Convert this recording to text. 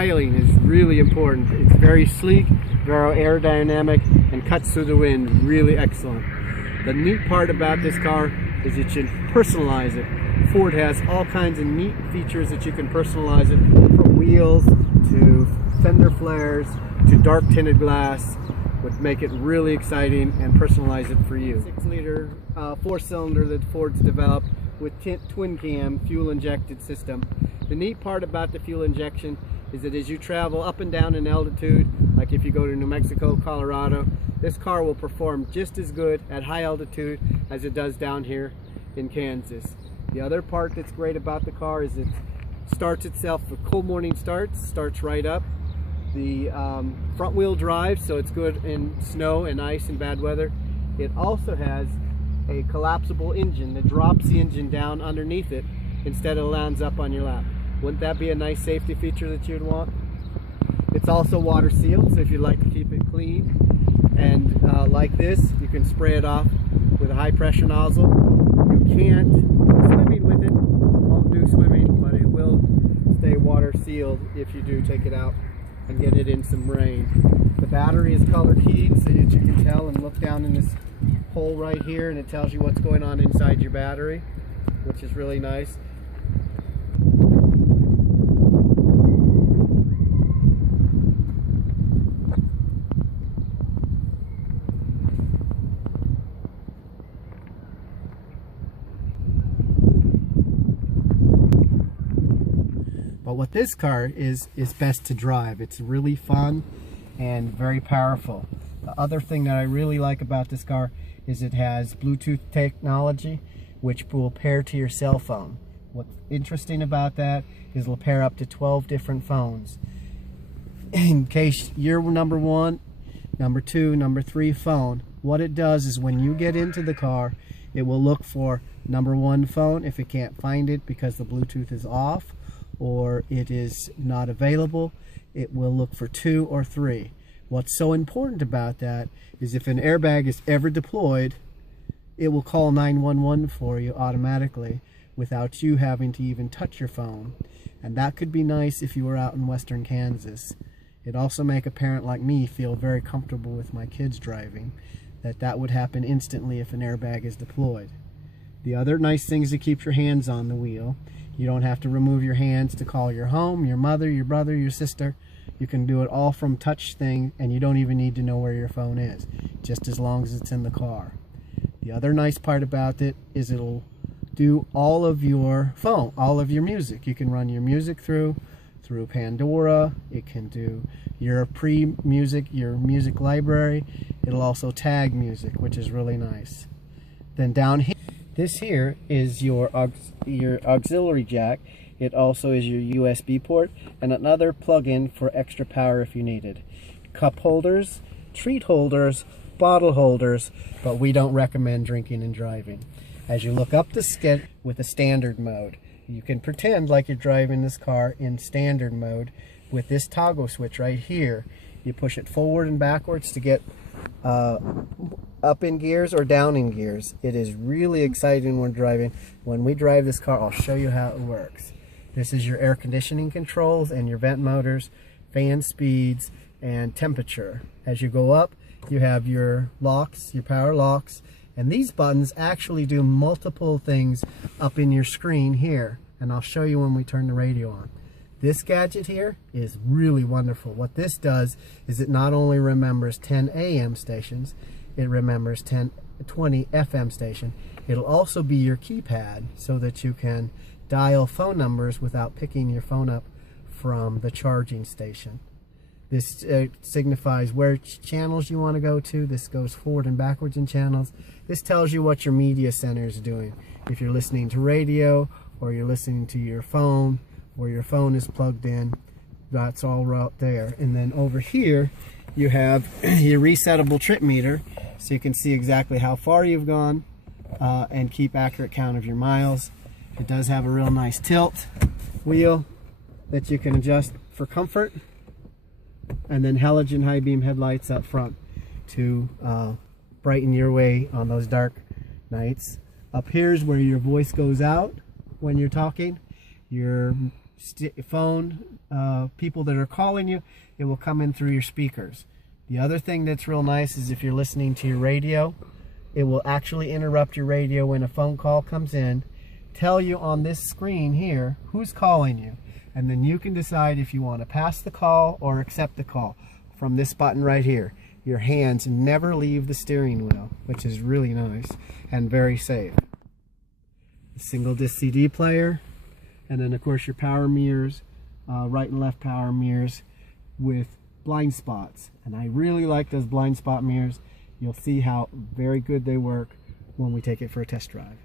styling is really important. It's very sleek, very aerodynamic, and cuts through the wind really excellent. The neat part about this car is that you can personalize it. Ford has all kinds of neat features that you can personalize it, from wheels to fender flares to dark tinted glass, would make it really exciting and personalize it for you. 6-liter 4-cylinder that Ford's developed with twin cam fuel injected system. The neat part about the fuel injection is that as you travel up and down in altitude, like if you go to New Mexico, Colorado, this car will perform just as good at high altitude as it does down here in Kansas. The other part that's great about the car is it starts itself with cold morning starts right up. The front wheel drive, so it's good in snow and ice and bad weather. It also has a collapsible engine that drops the engine down underneath it instead of lands up on your lap. Wouldn't that be a nice safety feature that you'd want? It's also water sealed, so if you'd like to keep it clean and like this, you can spray it off with a high pressure nozzle. You can't go swimming with it. It won't do swimming, but it will stay water sealed if you do take it out and get it in some rain. The battery is color keyed so that you can tell and look down in this hole right here, and it tells you what's going on inside your battery, which is really nice. But what this car is best to drive. It's really fun and very powerful. The other thing that I really like about this car is it has Bluetooth technology, which will pair to your cell phone. What's interesting about that is it'll pair up to 12 different phones. In case you're number 1, number 2, number 3 phone, what it does is when you get into the car, it will look for number 1 phone. If it can't find it because the Bluetooth is off or it is not available, it will look for 2 or 3. What's so important about that is if an airbag is ever deployed, it will call 911 for you automatically without you having to even touch your phone. And that could be nice if you were out in western Kansas. It'd also make a parent like me feel very comfortable with my kids driving, that would happen instantly if an airbag is deployed. The other nice thing is to keep your hands on the wheel. You don't have to remove your hands to call your home, your mother, your brother, your sister. You can do it all from touch thing, and you don't even need to know where your phone is, just as long as it's in the car. The other nice part about it is it'll do all of your phone, all of your music. You can run your music through Pandora. It can do your pre-music, your music library. It'll also tag music, which is really nice. Then down here, this here is your auxiliary jack. It also is your USB port and another plug-in for extra power if you need it. Cup holders, treat holders, bottle holders, but we don't recommend drinking and driving. As you look up the skid with a standard mode, you can pretend like you're driving this car in standard mode with this toggle switch right here. You push it forward and backwards to get up in gears or down in gears. It is really exciting when driving. When we drive this car, I'll show you how it works. This is your air conditioning controls and your vent motors, fan speeds, and temperature. As you go up, you have your locks, your power locks, and these buttons actually do multiple things up in your screen here, and I'll show you when we turn the radio on. This gadget here is really wonderful. What this does is it not only remembers 10 AM stations, it remembers 20 FM station. It'll also be your keypad so that you can dial phone numbers without picking your phone up from the charging station. This signifies where channels you want to go to. This goes forward and backwards in channels. This tells you what your media center is doing. If you're listening to radio, or you're listening to your phone, or your phone is plugged in, that's all right there. And then over here, you have your resettable trip meter, so you can see exactly how far you've gone and keep accurate count of your miles. It does have a real nice tilt wheel that you can adjust for comfort, and then halogen high beam headlights up front to brighten your way on those dark nights. Up here is where your voice goes out when you're talking. Your phone people that are calling you, it will come in through your speakers. The other thing that's real nice is if you're listening to your radio, it will actually interrupt your radio when a phone call comes in, tell you on this screen here who's calling you, and then you can decide if you want to pass the call or accept the call from this button right here. Your hands never leave the steering wheel, which is really nice and very safe. A single disc CD player, and then of course your power mirrors, right and left power mirrors with blind spots. And I really like those blind spot mirrors. You'll see how very good they work when we take it for a test drive.